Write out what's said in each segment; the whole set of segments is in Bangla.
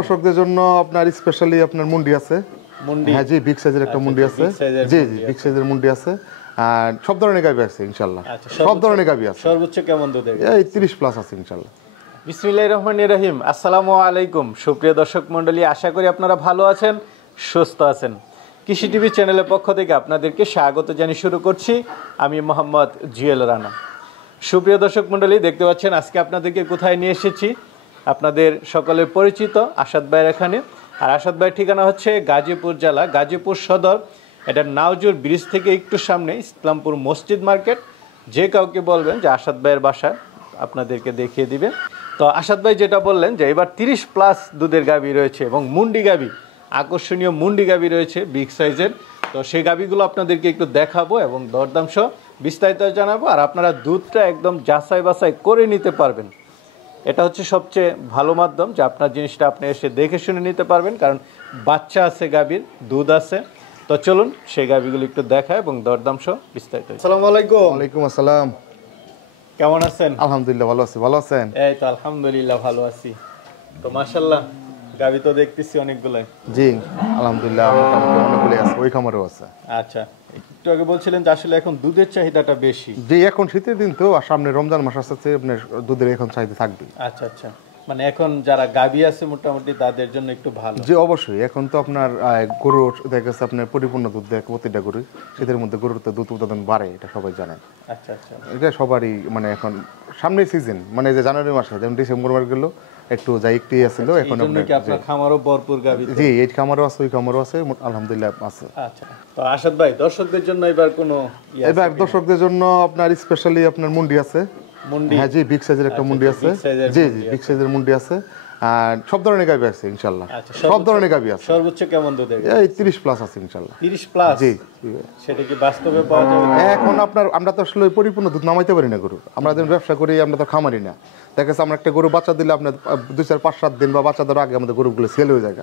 দর্শকদের জন্য আপনার স্পেশালি আপনার মুন্ডি আছে। মুন্ডি, হ্যাঁ জি, বিগ সাইজের একটা মুন্ডি আছে। জি জি, বিগ সাইজের মুন্ডি আছে। আর সব ধরনের গাভী আছে ইনশাআল্লাহ। সব ধরনের গাভী আছে। সর্বোচ্চ কেমন দুধের? এই 30 প্লাস আছে ইনশাআল্লাহ। বিসমিল্লাহির রহমানির রহিম। আসসালামু আলাইকুম সুপ্রিয় দর্শক মণ্ডলী, আশা করি আপনারা ভালো আছেন, সুস্থ আছেন। কৃষি টিভি চ্যানেলের পক্ষ থেকে আপনাদেরকে স্বাগত জানিয়ে শুরু করছি আমি মোহাম্মদ জুয়েল রানা। সুপ্রিয় দর্শক মণ্ডলী, দেখতে পাচ্ছেন আজকে আপনাদেরকে কোথায় নিয়ে এসেছি, আপনাদের সকলের পরিচিত আসাদ ভাইয়ের এখানে। আর আসাদ ভাইয়ের ঠিকানা হচ্ছে গাজীপুর জেলা, গাজীপুর সদর। এটা নাওজুর ব্রিজ থেকে একটু সামনে ইসলামপুর মসজিদ মার্কেট। যে কাউকে বলবেন যে আসাদ ভাইয়ের বাসা, আপনাদেরকে দেখিয়ে দিবে। তো আসাদ ভাই যেটা বললেন যে এবার 30 প্লাস দুধের গাভী রয়েছে এবং মুন্ডি গাভী, আকর্ষণীয় মুন্ডি গাভী রয়েছে বিগ সাইজের। তো সেই গাভীগুলো আপনাদেরকে একটু দেখাবো এবং দরদাম সহ বিস্তারিত জানাবো। আর আপনারা দুধটা একদম যাচাই বাছাই করে নিতে পারবেন। এটা হচ্ছে সবচেয়ে ভালো মাধ্যম যে আপনার জিনিসটা আপনি এসে দেখে শুনে নিতে পারবেন, কারণ বাচ্চা আছে গাভীর, দুধ আছে। তো চলুন সেই গাভীগুলো একটু দেখা এবং দরদাম সহ বিস্তারিত। আসসালামু আলাইকুম। ওয়ালাইকুম আসসালাম। কেমন আছেন? আলহামদুলিল্লাহ ভালো আছি। ভালো আছেন? এই তো আলহামদুলিল্লাহ ভালো আছি। তো মাশাআল্লাহ গাভী তো দেখতেছি অনেকগুলাই। জি আলহামদুলিল্লাহ অনেকগুলো আছে, ওই খামারও আছে। আচ্ছা, একটু আগে বলছিলেন যে আসলে এখন দুধের চাহিদাটা বেশি। জি, এখন শীতের দিন তো, আর সামনে রমজান মাস আসছে, আপনার দুধের এখন চাহিদা থাকবে। আচ্ছা আচ্ছা, মানে এখন যারা গাভী আছে মোটামুটি তাদের জন্য একটু ভালো। জি অবশ্যই, এখন তো আপনার গরুর দেখা যাচ্ছে আপনার পরিপূর্ণ দুধ দেয় প্রতিটা গরু। শীতের মধ্যে গরুর তো দুধ উৎপাদন বাড়ে, এটা সবাই জানে। আচ্ছা আচ্ছা, এটা সবারই মানে এখন সামনের সিজন, মানে যে জানুয়ারি মাসে যেমন ডিসেম্বর মাস গেল একটু যাই একটু আসছিল, এখন আপনার খামারও ভরপুর গাভী। জি এই খামারও আছে, ওই খামারও আছে, আলহামদুলিল্লাহ আছে। আচ্ছা, তো আসাদ ভাই দর্শকদের জন্য এবার কোনো এবার দর্শকদের জন্য আপনার স্পেশালি আপনার মুন্ডি আছে। মুন্ডি, হ্যাঁ জি, বিগ সাইজের একটা মুন্ডি আছে। জি জি, বিগ সাইজের মুন্ডি আছে। আর সব ধরনের গাভী আছে ইনশাআল্লাহ। সব ধরনের গাভী আছে। সর্বোচ্চ কেমন দুধের? এই 30 প্লাস আছে ইনশাআল্লাহ। 30 প্লাস? জি। সেটা কি বাস্তবে পাওয়া যাবে? এখন আপনার আমরা তো আসলে পরিপূর্ণ দুধ নামাইতে পারি না গরু। আমরা যখন ব্যবসা করি আমরা তো খামারি না। দেখা যাচ্ছে আমরা একটা গরু বাচ্চা দিলে আপনার 2 4 5 7 দিন বা বাচ্চা দেওয়ার আগে আমাদের গরুগুলো সেল হয়ে যায়।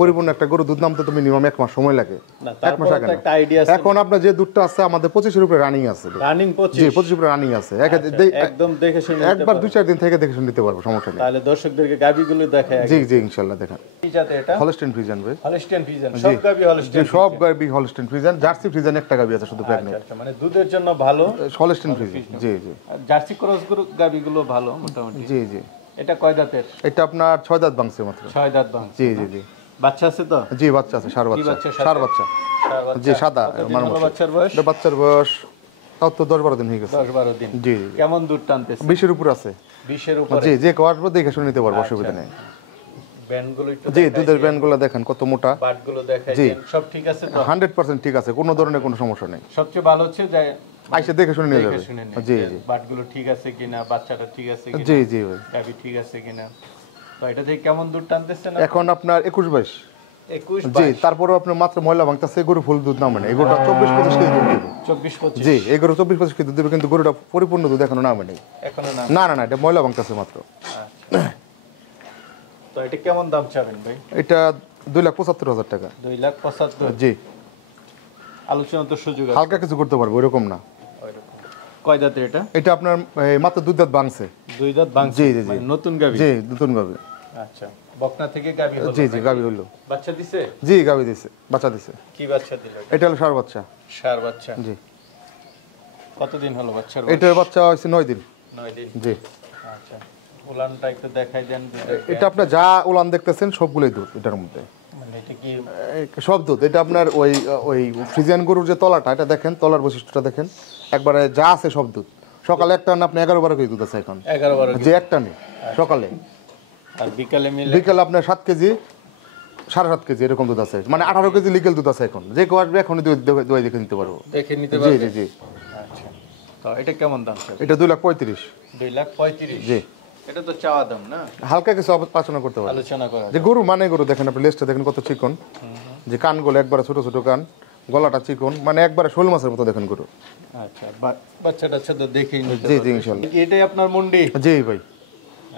পরিপূর্ণ একটা গরু দুধ নামতে তো মিনিমাম 1 মাস সময় লাগে। 1 মাস আগে একটা আইডিয়া আছে। এখন আপনার যে দুধটা আছে আমাদের 25 এর উপরে রানিং আছে। রানিং 25? জি 25 উপরে রানিং আছে। একদম দেখে শুনে একবার 2 4 দিন থেকে দেখে শুনে নিতে পারবো, সমস্যা নেই। তাহলে দর্শকদেরকে গাভীগুলো দেখায় আগে। জি জি ইনশাআল্লাহ দেখান। কি জাতে এটা? হলস্টেইন ফ্রিজিয়ান ভাই। হলস্টেইন ফ্রিজিয়ান, সব গাভী হলস্টেইন? জি সব গাভী হলস্টেইন ফ্রিজিয়ান। জার্সি ফ্রিজিয়ান একটা গাভী আছে শুধু প্রেগন্যান্ট। আচ্ছা, মানে দুধের জন্য ভালো হলস্টেইন ফ্রিজিয়ান। জি জি, জার্সি ক্রস গরু গাভীগুলো ভালো মোটামুটি। জি জি। এটা কয় দাঁতের? এটা আপনার 6 দাঁত ভাঙছে মাত্র। 6 দাঁত ভাঙছে? জি জি জি। বাচ্চা আছে তো? জি বাচ্চা আছে, ষাঁড় বাচ্চা। ষাঁড় বাচ্চা জি, সাদা। মানে বাচ্চার বয়স? বাচ্চার বয়স তাও তো 10 12 দিন হয়ে গেছে। 10 12 দিন? জি। কেমন দুধ টানতেছে? 20 এর উপর আছে। 20 এর উপরে? জি, যে কেউ আসবে দেখে শুনে নিতে পারবো, অসুবিধা নেই। ব্যান্ডগুলো একটু জি, দুধের ব্যান্ডগুলো দেখেন কত মোটা। বাটগুলো দেখাই, সব ঠিক আছে তো? 100% ঠিক আছে, কোনো ধরনের কোনো সমস্যা নেই। সবচেয়ে ভালো হচ্ছে যে আইসা দেখে শুনে নিয়ে যাবে। জি জি, বাটগুলো ঠিক আছে কিনা, বাচ্চাটা ঠিক আছে কিনা, জি জি ভাই, গাভী ঠিক আছে কিনা। তো এটা থেকে কেমন দুধ টানতেছে না এখন আপনার 21 22? 21 জি, তারপরেও আপনার মাত্র ময়লা ভাঙতেছে, গরু ফুল দুধ নামে না। এগুলোটা 24 25 কেজি দুধ দিবে। 24 25? জি, এই গরু 24 25 কেজি দুধ দিবে, কিন্তু গরুটা পরিপূর্ণ দুধ এখনো নামে নাই। এখনো না? না না না, এটা ময়লা ভাঙতেছে মাত্র। তো এটা কেমন দাম চাবেন ভাই? এটা 2,75,000 টাকা। 2,75,000? জি, আলোচনা তো সুযোগ আছে, হালকা কিছু করতে পারবো, এরকম না। কয় দাঁতের এটা? এটা আপনার মাত্র 2 দাঁত ভাঙছে। 2 দাঁত ভাঙছে? জি জি জি, মানে নতুন গাভী? জি নতুন গাভী। আচ্ছা, বকনা থেকে গাভী হলো? জি জি, গাভী হলো। বাচ্চা দিছে? জি, গাভী দিছে, বাচ্চা দিছে। কি বাচ্চা দিল? এটা হলো ষাঁড় বাচ্চা। ষাঁড় বাচ্চা? জি। কতদিন হলো বাচ্চার? এটার বাচ্চা হইছে 9 দিন। 9 দিন? জি। আচ্ছা, উলানটা একটু দেখাই দেন। এটা আপনি যা উলান দেখতেছেন সবগুলোই দুধ এটার মধ্যে। মানে এটা কি সব দুধ। এটা আপনার ওই ওই ফ্রিজিয়ান গরুর যে তলাটা, এটা দেখেন, তলার বৈশিষ্ট্যটা দেখেন, একবারে যা আছে সব দুধ। সকালে একটা না, আপনি 11-12 কেজি দুধ আছে এখন। 11-12 যে একটা নেই সকালে। আর বিকালে মিলে? বিকালে আপনার 7 কেজি 7.5 কেজি এরকম দুধ আছে, মানে 18 কেজি লিগেল দুধ আছে এখন। যে কেউ আসবে এখনই দই দেখে নিতে পারবো। দেখে নিতে জি পারবে? জি জি। আচ্ছা, তো এটা কেমন দাম স্যার? এটা 2,35,000। 2,35,000? জি। এটা তো চাওয়া দাম না? হালকা কিছু আলোচনা করতে পারবো। আলোচনা করা যে গরু মানে গরু দেখেন, আপনি লেজটা দেখেন কত চিকন, যে কানগুলো একবারে ছোট ছোট কান, গলাটা চিকন, মানে একবারে শোল মাছের মতো দেখেন গরু। আচ্ছা, বাচ্চাটা তো দেখেই নিতে জি পারবে। জি ইনশাআল্লাহ। এটাই আপনার মুন্ডি? জি ভাই।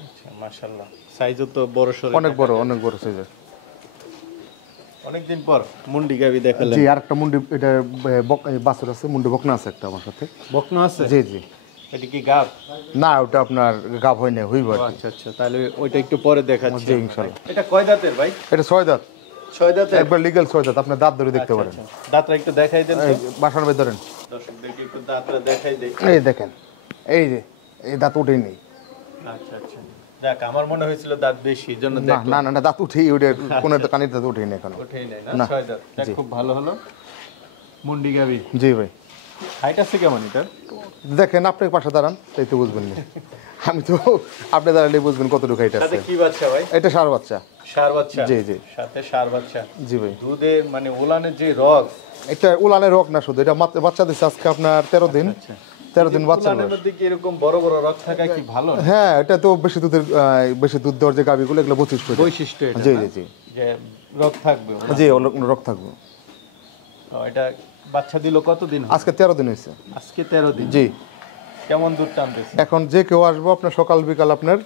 আচ্ছা, মাশাআল্লাহ, সাইজও তো বড় সরো, অনেক বড়, অনেক বড় সাইজের। অনেকদিন পর মুন্ডি গাভী দেখালেন। জি, আরেকটা মুন্ডি, এটা বাছুর আছে, মুন্ডি বকনা আছে একটা আমার সাথে। বকনা আছে? জি জি। এটা কি গাব? না ওটা আপনার গাভ হয় না, হইব আর কি। আচ্ছা আচ্ছা, তাহলে ওইটা একটু পরে দেখাচ্ছি। জি, ইনশাআল্লাহ। এটা কয় দাঁতের ভাই? এটা 6 দাঁত, 6 দাঁতের। একবার লিগ্যাল 6 দাঁত, আপনি দাঁত ধরে দেখতে পারেন। আচ্ছা, দাঁতটা একটু দেখাই দেন তো। এই বাসার মধ্যে ধরেন, দর্শকদেরকে একটু দাঁতটা দেখাই দেই। এই দেখেন, এই যে এই দাঁত উঠেই নেই। আচ্ছা আচ্ছা, যাক আমার মনে হয়েছিল দাঁত বেশি, এই জন্য না দেখলাম। না না দাঁত উঠেই ওটা কোন কানের দাঁত উঠেই নেই এখনো। ওঠেই নাই না, না। 6 দাঁত। যাক, খুব ভালো হলো। মুন্ডি গাবি। জি ভাই, হাইট আছে কেমন এটার? দেখেন আপনি পাশে দাঁড়ান তাই তো বুঝবেন না। আমি তো আপনি দাঁড়ালে বুঝবেন কতটুকু এটা সাথে আছে। কি বাচ্চা ভাই? এটা ষাঁড় বাচ্চা। ষাঁড় বাচ্চা? জি, জি। সাথে ষাঁড় বাচ্চা। জি ভাই, দুধে মানে ওলানের যে রগ, এটা উলানের রোগ না শুধু, এটা মাত্র বাচ্চা দিচ্ছে আজকে আপনার 13 দিন। 13 দিন বাচ্চা ওলানের বয়স। মধ্যে কি এরকম বড় বড় রগ থাকা কি ভালো? হ্যাঁ এটা তো বেশি দুধের বেশি দুধ দেওয়ার যে গাভিগুলো এগুলো বৈশিষ্ট্য এটা। বৈশিষ্ট্য এটা জি না? জি জি যে রগ থাকবে ওলানে। জি, রোগ থাকবে। তো এটা বাচ্চা দিল কতদিন হলো? আজকে 13 দিন হয়েছে। আজকে 13 দিন। জি, কেমন দুধ টানতেছে? এখন যে কেউ আসবো আপনার সকাল বিকাল আপনার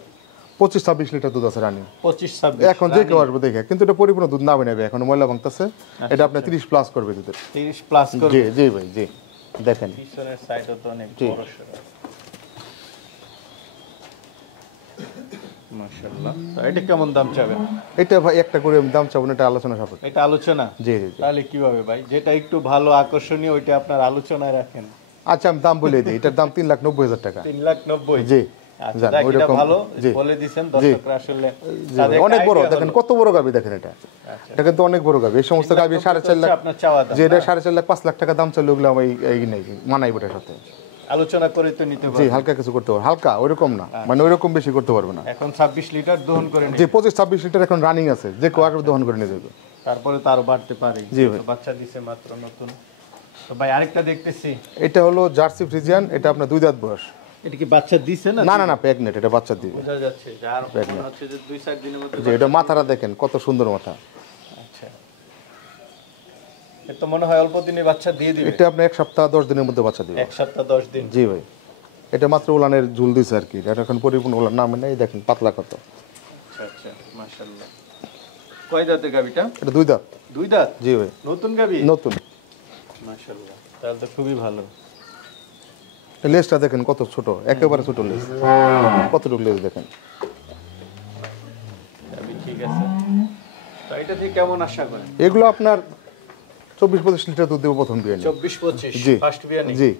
25-26 লিটার দুধ আছে রানি। 25-26 এখন যে কেউ আসবে দেখে, কিন্তু এটা পরিপূর্ণ দুধ না নেবে, এখন ময়লা ভাঙতেছে। এটা আপনার 30 প্লাস করবে দুধের। 30 প্লাস জি করবে। জি ভাই, জি দেখেন। পিছনের সাইডও তো অনেক জি। বড় সড়ো। মাশাআল্লাহ। তো এটা কেমন দাম চাবেন? এটা ভাই একটা করে আমি দাম চাবো না, এটা আলোচনা সাপেক্ষে। এটা আলোচনা? জি জি জি। তাহলে কিভাবে ভাই? যেটা একটু ভালো আকর্ষণীয় ওইটা আপনার আলোচনায় রাখেন। আচ্ছা আমি দাম বলে দিই, এটার দাম 3,90,000 টাকা। 3,90,000? জি আচ্ছা, জান, যাক, এটা ওইরকম। ভালো জি বলে দিছেন, জি। দর্শকরা আসলে জি তাদের ভাই, অনেক একটা বড় idea দেখেন, হলো। কত বড় গাবি দেখেন এটা। আচ্ছা। এটা কিন্তু অনেক বড় গাবি। এই সমস্ত গাবি 4.5 লাখ, আপনার চাওয়া দাম যে এটা না? 4.5 লাখ 5 লাখ টাকা দাম চলে, ওগুলো আমি এই নেই মানাই ওটার সাথে। আলোচনা করে তো নিতে জি পারবেন। হালকা কিছু করতে পারবো, হালকা ওইরকম না, মানে ওইরকম বেশি করতে পারবে না। এখন 26 লিটার দহন করে নিন, যে 25-26 লিটার এখন রানিং আছে, যে কেউ আসবে দহন করে নিয়ে যাবে। তারপরে তো আরো বাড়তে পারে। জি ভাই। তো বাচ্চা দিছে মাত্র নতুন। তো ভাই আরেকটা দেখতেছি, এটা হলো জার্সি ফ্রিজিয়ান, এটা আপনার 2 দাঁত বয়স। এটা কি বাচ্চা দিছে না? না না না প্রেগনেট, এটা বাচ্চা দিবে। বোঝা যাচ্ছে যার মনে হচ্ছে যে 2-4 দিনের মধ্যে। যে এটা মাথাটা দেখেন কত সুন্দর মাথা। আচ্ছা, এর তো মনে হয় অল্প দিনে বাচ্চা দিয়ে দিবে। এটা আপনি 1 সপ্তাহ 10 দিনের মধ্যে বাচ্চা দিবে। 1 সপ্তাহ 10 দিন। জি ভাই, এটা মাত্র উলানের ঝুল দিছে আর কি, এটা এখন পরিপূর্ণ উলান নাম নেই, দেখেন পাতলা কত। আচ্ছা আচ্ছা, মাশাআল্লাহ। কয় দাঁতের গাবিটা? এটা 2 দাঁত। 2 দাঁত? জি ভাই, নতুন গাবি? নতুন। মাশাআল্লাহ, তাহলে তো খুবই ভালো। লেজটা দেখেন কত ছোট, একেবারে ছোট লেজ, কতটুকু লেজ দেখেন। গাবি ঠিক আছে। তো এটা থেকে কেমন আশা করেন? এগুলো আপনার 24-25 লিটার দুধ দেবো প্রথম বিয়ানি। 24-25 জি ফার্স্ট বিয়ানি? জি,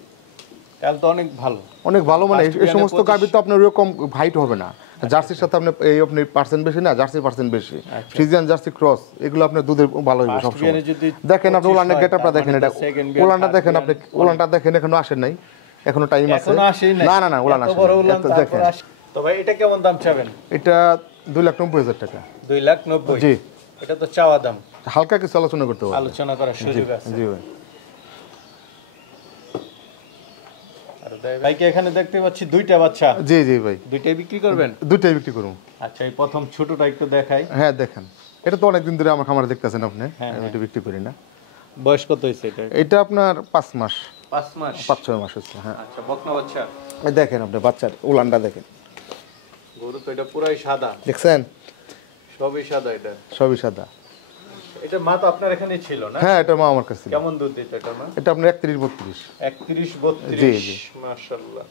তাহলে তো অনেক ভালো। অনেক ভালো, মানে First এই বিয়ানে সমস্ত 25 গাভী তো আপনার ওরকম হাইট হবে না। জার্সির সাথে আপনি এই আপনি পার্সেন্ট বেশি না, জার্সি পার্সেন্ট বেশি, ফ্রিজিয়ান জার্সি ক্রস, এগুলো আপনার দুধের ভালো হবে First সবসময়। বিয়ানে যদি দেখেন আপনি 25 উলানের হয়, গেটআপটা তার দেখেন, মানে এটা তো second বিয়ান, উলানটা third দেখেন আপনি, বিয়ান, উলানটা দেখেন এখনো আসেন নাই, এখনো টাইম আছে। এখনো আসেই নাই? না না না উলান এত আসে বড় নাই। উলান, এত তারপর দেখেন, আসে। তো ভাই এটা কেমন দাম চাবেন? এটা 2,90,000 টাকা। 2,90,000? জি, এটা তো চাওয়া দাম, হালকা কিছু আলোচনা করতে হবে। আলোচনা করার সুযোগ আছে। জি ভাই, আর ভাইকে এখানে দেখতে পাচ্ছি 2টা বাচ্চা, জি জি ভাই, 2টাই বিক্রি করবেন? দুইটাই বিক্রি করুন। আচ্ছা, এই প্রথম ছোটটা একটু দেখাই। হ্যাঁ দেখেন, এটা তো অনেকদিন ধরে আমার খামারে দেখতেছেন আপনি, হ্যাঁ, আমি এটা বিক্রি করি না। বয়স কত হয়েছে এটা? এটা আপনার 5 মাস 5 মাস? 5-6 মাস হচ্ছে। হ্যাঁ আচ্ছা, বকনা বাচ্চা। এই দেখেন আপনি বাচ্চার উলানটা দেখেন, গরু তো এটা পুরাই সাদা, দেখছেন সবই সাদা। এটা সবই সাদা। এটা মা তো আপনার এখানে ছিল না? হ্যাঁ এটা মা আমার কাছে ছিল। কেমন দুধ দিত এটা মা? এটা আপনার 31-32। 31-32? জি, জি। মাশাআল্লাহ।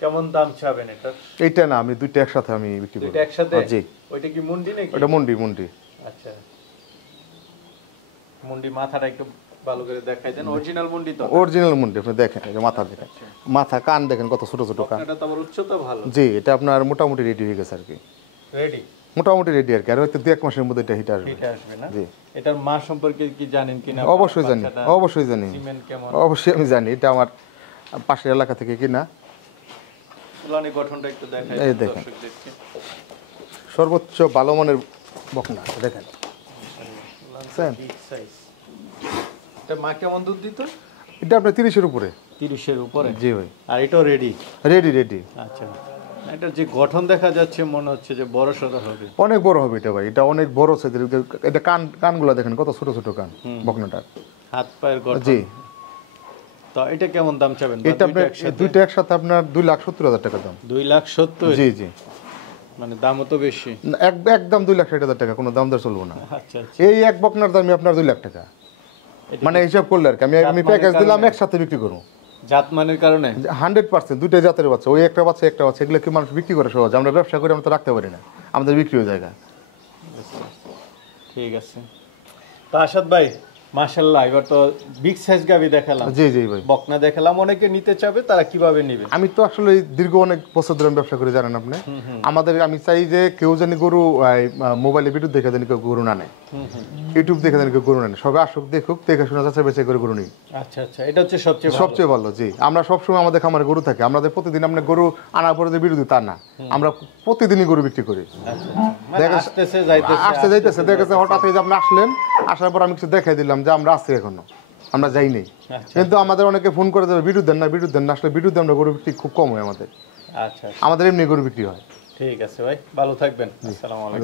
কেমন দাম চাবেন এটা? এইটা না, আমি দুইটা একসাথে আমি বিক্রি করি। দুইটা একসাথে? জি, ওইটা কি মুন্ডি নাকি? ওটা মুন্ডি। আচ্ছা, মুন্ডি মাথাটা একটু ভালো করে দেখাই দেন। অরিজিনাল মুন্ডি তো? অরিজিনাল মুন্ডি, আপনি দেখেন এই যে মাথা দেখেন, মাথা কান দেখেন কত ছোট ছোট কান। এটা তো আবার উচ্চতা ভালো। জি, এটা আপনার মোটামুটি রেডি হয়ে গেছে আর কি, রেডি? মোটামুটি রেডি আর কি, আর হয়তো 2-1 মাসের মধ্যে এটা হিট আসবে। এটা আসবে না? জি, এটার মা সম্পর্কে কি জানেন কিনা? অবশ্যই জানি, বাচ্চাটা অবশ্যই জানি, সিমেন্ট কেমন? অবশ্যই আমি জানি। এটা আমার পাশের এলাকা থেকে কিনা। উলানি গঠনটা একটু দেখাই এই দেন দেখেন। দর্শকদেরকে। সর্বোচ্চ ভালো মানের বকনা দেখেন। উলানটা big size। এটা মা কেমন দুধ দিত? এটা আপনার 30-এর উপরে। 30-এর উপরে? জি ভাই, আর এটাও রেডি? রেডি। আচ্ছা, এটার যে গঠন দেখা যাচ্ছে মনে হচ্ছে যে বড় সড়ো হবে। অনেক বড় হবে এটা ভাই, এটা অনেক বড় সাইজের। এটা কানগুলো দেখেন কত ছোট ছোট কান বকনাটার। হাত পায়ের গঠন। জি, তো এটা কেমন দাম চাবেন? এটা আপনার দুইটা একসাথে আপনার 2,70,000 টাকা দাম। 2,70,000? জি জি, মানে দামও তো বেশি। না, একদম 2,60,000 টাকা, কোনো দাম দর চলবো না। আচ্ছা আচ্ছা, এই এক বকনার দামই আপনার 2 লাখ টাকা, এটা মানে হিসাব করলে আর কি। আমি জাত আমি মানের প্যাকেজ দিলাম, কারণে? একসাথে বিক্রি করবো। জাতমানের কারণে 100% দুইটা জাতের বাচ্চা, ওই একটা বাচ্চা এগুলো কি মানুষ বিক্রি করে সহজ, আমরা ব্যবসা করে আমরা তো রাখতে পারি না, আমাদের বিক্রি হয়ে জায়গা। ঠিক আছে। তো আসাদ ভাই মাশাআল্লাহ এবার তো বিগ সাইজ গাবি দেখালাম, জি জি ভাই। বকনা দেখালাম, অনেকে নিতে চাবে তারা কিভাবে নেবে? আমি তো আসলে দীর্ঘ অনেক বছর ধরে আমি ব্যবসা করে, জানেন আপনি। আমি চাই যে কেউ জানি গরু মোবাইলে ভিডিও দেখে জানি কেউ গরু না নেয়, ইউটিউব দেখে জানি কেউ গরু না নেয়, সবাই আসুক দেখুক, দেখে শোনা যাচ্ছে বেঁচে করে গরু নিই। আচ্ছা আচ্ছা, এটা হচ্ছে সবচেয়ে ভালো। সবচেয়ে ভালো। জি, আমরা সবসময় আমাদের খামারে গরু থাকে, আমাদের প্রতিদিন আমরা গরু আনার পরে যে বিরোধী তা না, আমরা প্রতিদিনই গরু বিক্রি করি। আচ্ছা, মানে আসতেছে যাইতেছে দেখেছে হঠাৎ এই যে আপনি আসলেন, আসার পর আমি কিছু দেখাই দিলাম যে আমরা আছি এখনো, আমরা যাই নাই। আচ্ছা। কিন্তু আমাদের অনেকে ফোন করে দেবে বিদ্যুৎ দেন না, আসলে বিদ্যুৎ দেন না, গরু বিক্রি খুব কম হয় আমাদের, আচ্ছা, আমাদের এমনি গরু বিক্রি হয়। ঠিক আছে ভাই, ভালো থাকবেন। আসসালামু আলাইকুম।